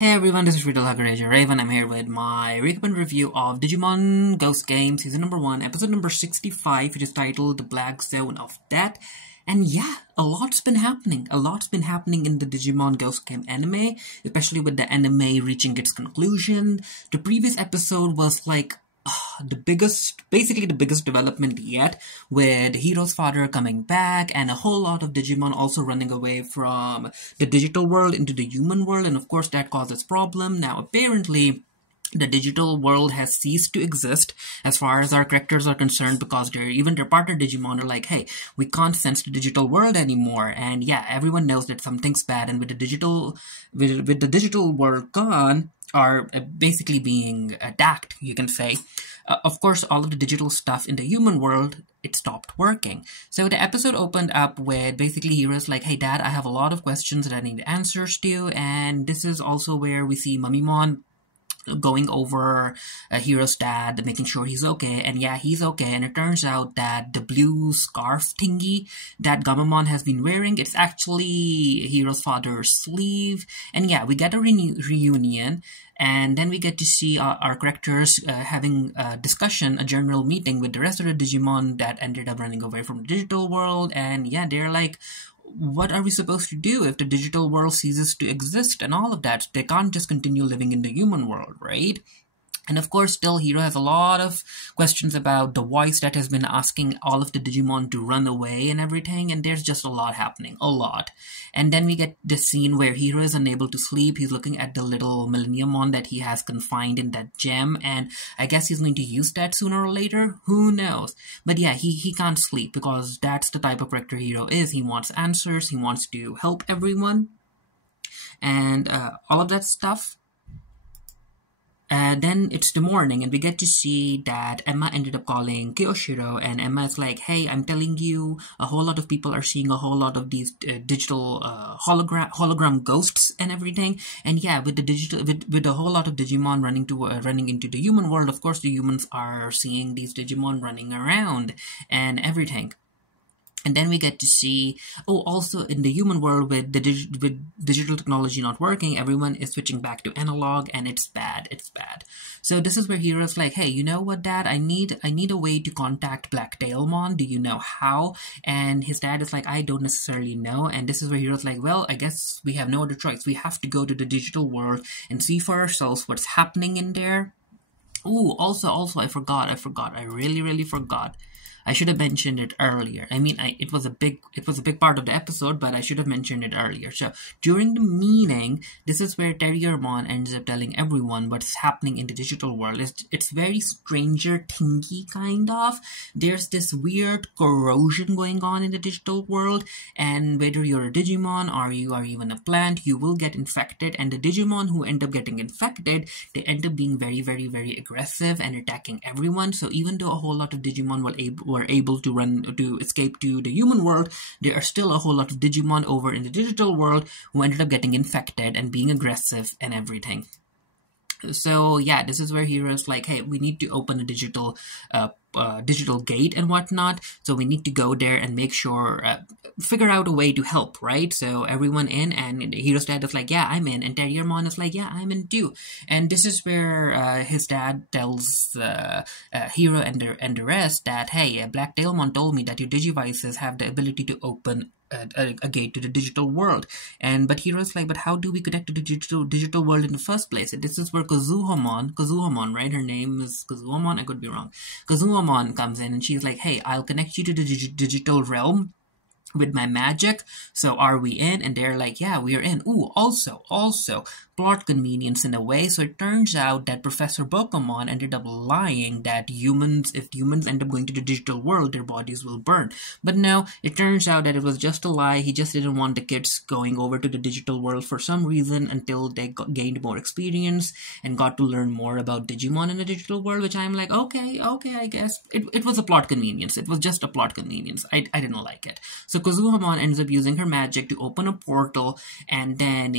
Hey everyone, this is Riddle Hagaraja Raven. I'm here with my recommend review of Digimon Ghost Game Season number 1, episode number 65, which is titled The Black Zone of Death. And yeah, a lot's been happening. A lot's been happening in the Digimon Ghost Game Anime, especially with the anime reaching its conclusion. The previous episode was like basically the biggest development yet, with Hiro's father coming back and a whole lot of Digimon also running away from the digital world into the human world, and of course that causes problem. Now apparently the digital world has ceased to exist as far as our characters are concerned, because even their partner Digimon are like, hey, we can't sense the digital world anymore. And yeah, everyone knows that something's bad, and with the digital world gone, are basically being attacked, you can say. Of course, all of the digital stuff in the human world, it stopped working. So the episode opened up with basically Hero's like, hey dad, I have a lot of questions that I need answers to, and this is also where we see Mummymon going over Hero's dad, making sure he's okay, and yeah, he's okay, and it turns out that the blue scarf thingy that Gammamon has been wearing, it's actually Hero's father's sleeve, and yeah, we get a reunion, and then we get to see our characters having a discussion, a general meeting with the rest of the Digimon that ended up running away from the digital world, and yeah, they're like, what are we supposed to do if the digital world ceases to exist and all of that? They can't just continue living in the human world, right? And of course, still, Hiro has a lot of questions about the voice that has been asking all of the Digimon to run away and everything, and there's just a lot happening, a lot. And then we get this scene where Hiro is unable to sleep. He's looking at the little Millenniumon that he has confined in that gem, and I guess he's going to use that sooner or later. Who knows? But yeah, he can't sleep because that's the type of character Hiro is. He wants answers, he wants to help everyone, and all of that stuff. Then it's the morning, and we get to see that Emma ended up calling Kiyoshiro, and Emma is like, hey, I'm telling you, a whole lot of people are seeing a whole lot of these digital hologram ghosts and everything. And yeah, with a whole lot of Digimon running into the human world, of course the humans are seeing these Digimon running around and everything. And then we get to see, also in the human world, with digital technology not working, everyone is switching back to analog, and it's bad. It's bad. So this is where Hero's like, hey, you know what, Dad? I need a way to contact Blacktailmon. Do you know how? And his dad is like, I don't necessarily know. And this is where Hero's like, well, I guess we have no other choice. We have to go to the digital world and see for ourselves what's happening in there. Also, I forgot. I really forgot. I should have mentioned it earlier. I mean, it was a big part of the episode, but I should have mentioned it earlier. So during the meeting, this is where Terriermon ends up telling everyone what's happening in the digital world. It's very Stranger Thingy kind of. There's this weird corrosion going on in the digital world, and whether you're a Digimon or you are even a plant, you will get infected. And the Digimon who end up getting infected, they end up being very aggressive and attacking everyone. So even though a whole lot of Digimon were able to escape to the human world, there are still a whole lot of Digimon over in the digital world who ended up getting infected and being aggressive and everything. So yeah, this is where Hero's like, hey, we need to open a digital gate and whatnot, so we need to go there and make sure, figure out a way to help, right? So everyone in, and Hero's dad is like, yeah, I'm in, and Terriermon is like, yeah, I'm in too. And this is where his dad tells Hero and the rest that, hey, Blacktailmon told me that your Digivices have the ability to open a gate to the digital world. But Hero's like, but how do we connect to the digital world in the first place? And this is where Kazuhamon, right? Her name is Kazuhamon, I could be wrong. Kazuhamon comes in, and she's like, hey, I'll connect you to the digital realm with my magic. So are we in? And they're like, yeah, we are in. Also plot convenience in a way. So it turns out that Professor Pokemon ended up lying that if humans end up going to the digital world, their bodies will burn. But no, it turns out that it was just a lie. He just didn't want the kids going over to the digital world for some reason until they gained more experience and got to learn more about Digimon in the digital world, which I'm like, okay, I guess. It was a plot convenience. It was just a plot convenience. I didn't like it. So Kazuhamon ends up using her magic to open a portal, and then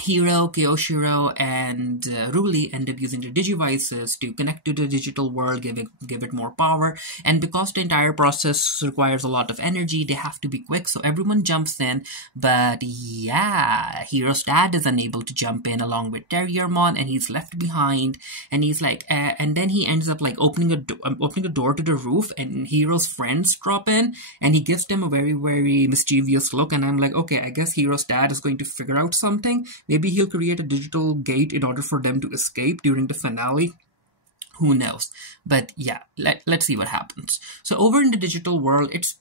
Hiro, Kyoshiro, and Ruli end up using the Digivices to connect to the digital world, give it more power. And because the entire process requires a lot of energy, they have to be quick, so everyone jumps in. But yeah, Hiro's dad is unable to jump in along with Terriermon, and he's left behind. And he's like, and then he ends up like opening a door to the roof, and Hiro's friends drop in, and he gives them a very, very mischievous look. And I'm like, okay, I guess Hiro's dad is going to figure out something. Maybe he'll create a digital gate in order for them to escape during the finale. Who knows? But yeah, let's see what happens. So over in the digital world, it's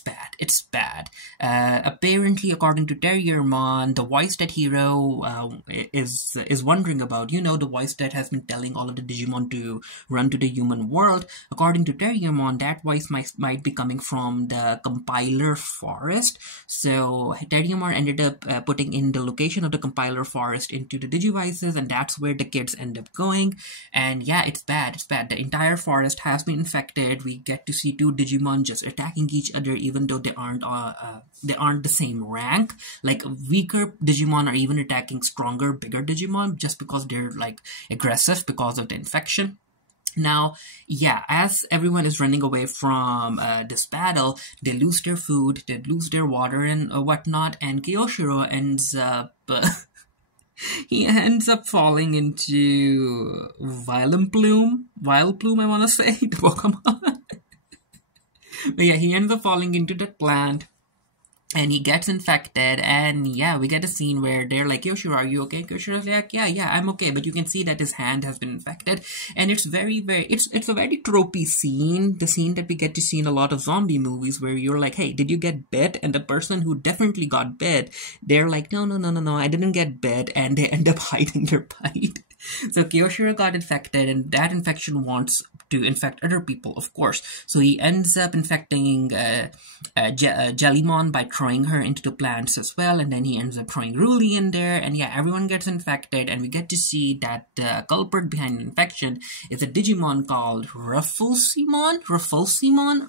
bad. It's bad. Apparently, according to Terriermon, the voice that Hiro is wondering about, the voice that has been telling all of the Digimon to run to the human world. According to Terriermon, that voice might be coming from the compiler forest. So Terriermon ended up putting in the location of the compiler forest into the Digivices, and that's where the kids end up going. And yeah, it's bad. It's bad. The entire forest has been infected. We get to see two Digimon just attacking each other, even though they aren't the same rank. Like, weaker Digimon are even attacking stronger, bigger Digimon just because they're like aggressive because of the infection. Now, yeah, as everyone is running away from this battle, they lose their food, they lose their water and whatnot, and Kyoshiro ends up he ends up falling into Vileplume, I want to say, the Pokemon. But yeah, he ends up falling into the plant, and he gets infected, and yeah, we get a scene where they're like, Kyoshiro, are you okay? Kyoshiro's like, yeah, I'm okay, but you can see that his hand has been infected, and it's very, very, it's a very tropey scene, the scene that we get to see in a lot of zombie movies, where you're like, hey, did you get bit? And the person who definitely got bit, they're like, no, I didn't get bit, and they end up hiding their bite. So Kyoshiro got infected, and that infection wants to infect other people, of course. So he ends up infecting Jellymon by throwing her into the plants as well, and then he ends up throwing Ruli in there, and yeah, everyone gets infected, and we get to see that the culprit behind the infection is a Digimon called Rufflesimon,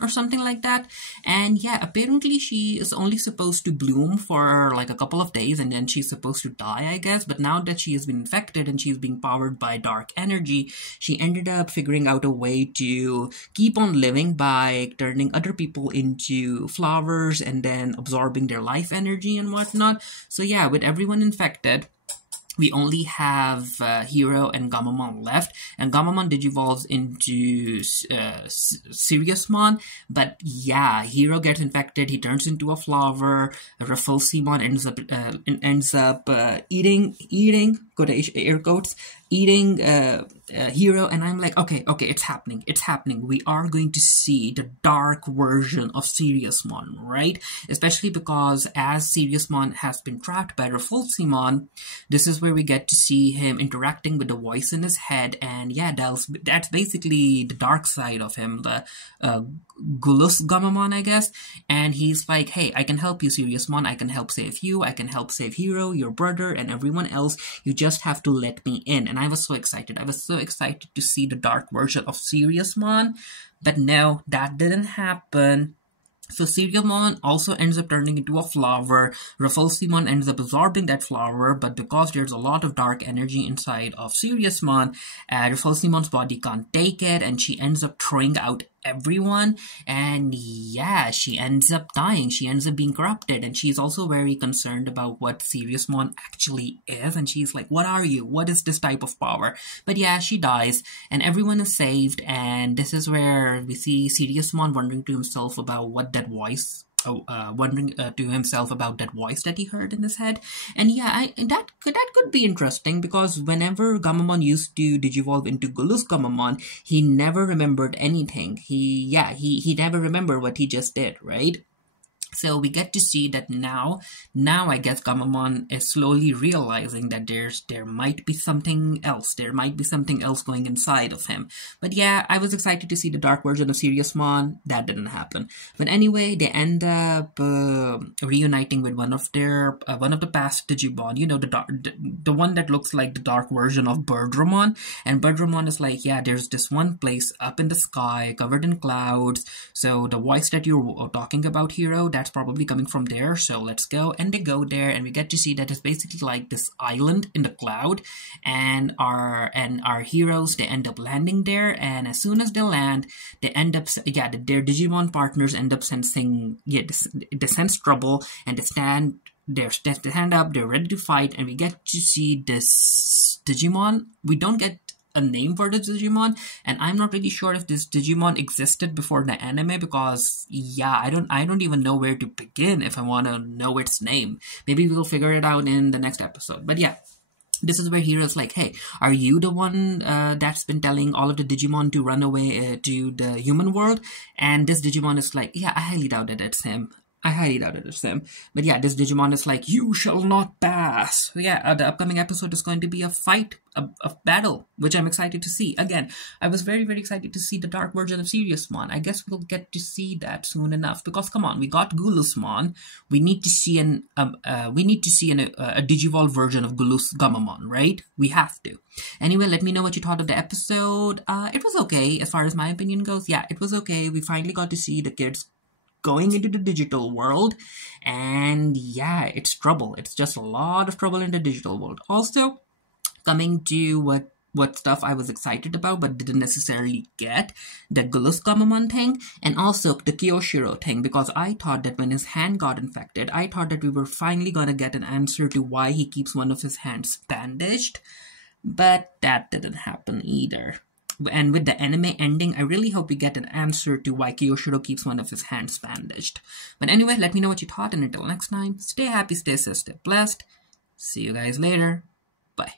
or something like that. And yeah, apparently she is only supposed to bloom for like a couple of days, and then she's supposed to die, I guess. But now that she has been infected and she's being powered by dark energy, she ended up figuring out a way to keep on living by turning other people into flowers and then absorbing their life energy and whatnot. So yeah, with everyone infected, we only have Hiro and Gamamon left, and Gamamon digivolves into Siriusmon. But yeah, Hiro gets infected, he turns into a flower, Rufflesimon ends up eating, go to air quotes, eating Hiro, and I'm like, okay, it's happening. We are going to see the dark version of Siriusmon, right? Especially because as Siriusmon has been trapped by Rufflesimon, this is where we get to see him interacting with the voice in his head, and yeah, that's basically the dark side of him, the Gulus Gamamon, I guess. And he's like, hey, I can help you, Siriusmon, I can help save you, I can help save Hiro, your brother, and everyone else. You just have to let me in. And I was so excited. To see the dark version of Siriusmon. But no, that didn't happen. So Siriusmon also ends up turning into a flower. Rufflesimon ends up absorbing that flower, but because there's a lot of dark energy inside of Siriusmon, Rufflesimon's body can't take it, and she ends up throwing out everyone, and yeah, she ends up dying. She ends up being corrupted, and she's also very concerned about what Siriusmon actually is, and she's like, what are you? What is this type of power? But yeah, she dies, and everyone is saved, and this is where we see Siriusmon wondering to himself about what that voice to himself about that voice that he heard in his head. And yeah, that could be interesting, because whenever Gamamon used to digivolve into Gulus Gamamon, he never remembered anything. He never remembered what he just did, right? So we get to see that now I guess Gamamon is slowly realizing that there might be something else. There might be something else going inside of him. But yeah, I was excited to see the dark version of Siriusmon. That didn't happen. But anyway, they end up reuniting with one of the past Digimon. You know, the one that looks like the dark version of Birdramon. And Birdramon is like, yeah, there's this one place up in the sky, covered in clouds. So the voice that you're talking about, Hiro, that's that's probably coming from there, so let's go. And they go there, and we get to see that it's basically like this island in the cloud, and our heroes, they end up landing there, and as soon as they land, they end up, their Digimon partners end up sensing, they sense trouble, and they stand up, they're ready to fight, and we get to see this Digimon. We don't get a name for this Digimon, and I'm not really sure if this Digimon existed before the anime, because I don't even know where to begin if I want to know its name. Maybe we'll figure it out in the next episode. But yeah, this is where Hero's like, hey, are you the one that's been telling all of the Digimon to run away to the human world? And this Digimon is like, yeah, I highly doubt that it's him. But yeah, this Digimon is like, you shall not pass. So yeah, the upcoming episode is going to be a fight, a battle, which I'm excited to see. Again, I was very, very excited to see the dark version of Siriusmon. I guess we'll get to see that soon enough, because come on, we got Gulusmon. We need to see a Digivolve version of Gamamon, right? We have to. Anyway, let me know what you thought of the episode. It was okay as far as my opinion goes. Yeah, it was okay. We finally got to see the kids going into the digital world, and yeah, it's trouble. It's just a lot of trouble in the digital world. Also, coming to what stuff I was excited about but didn't necessarily get, the Gamamon thing, and also the Kiyoshiro thing, because I thought that when his hand got infected, I thought that we were finally gonna get an answer to why he keeps one of his hands bandaged, but that didn't happen either. And with the anime ending, I really hope we get an answer to why Kiyoshiro keeps one of his hands bandaged. But anyway, let me know what you thought, and until next time, stay happy, stay safe, stay blessed. See you guys later. Bye.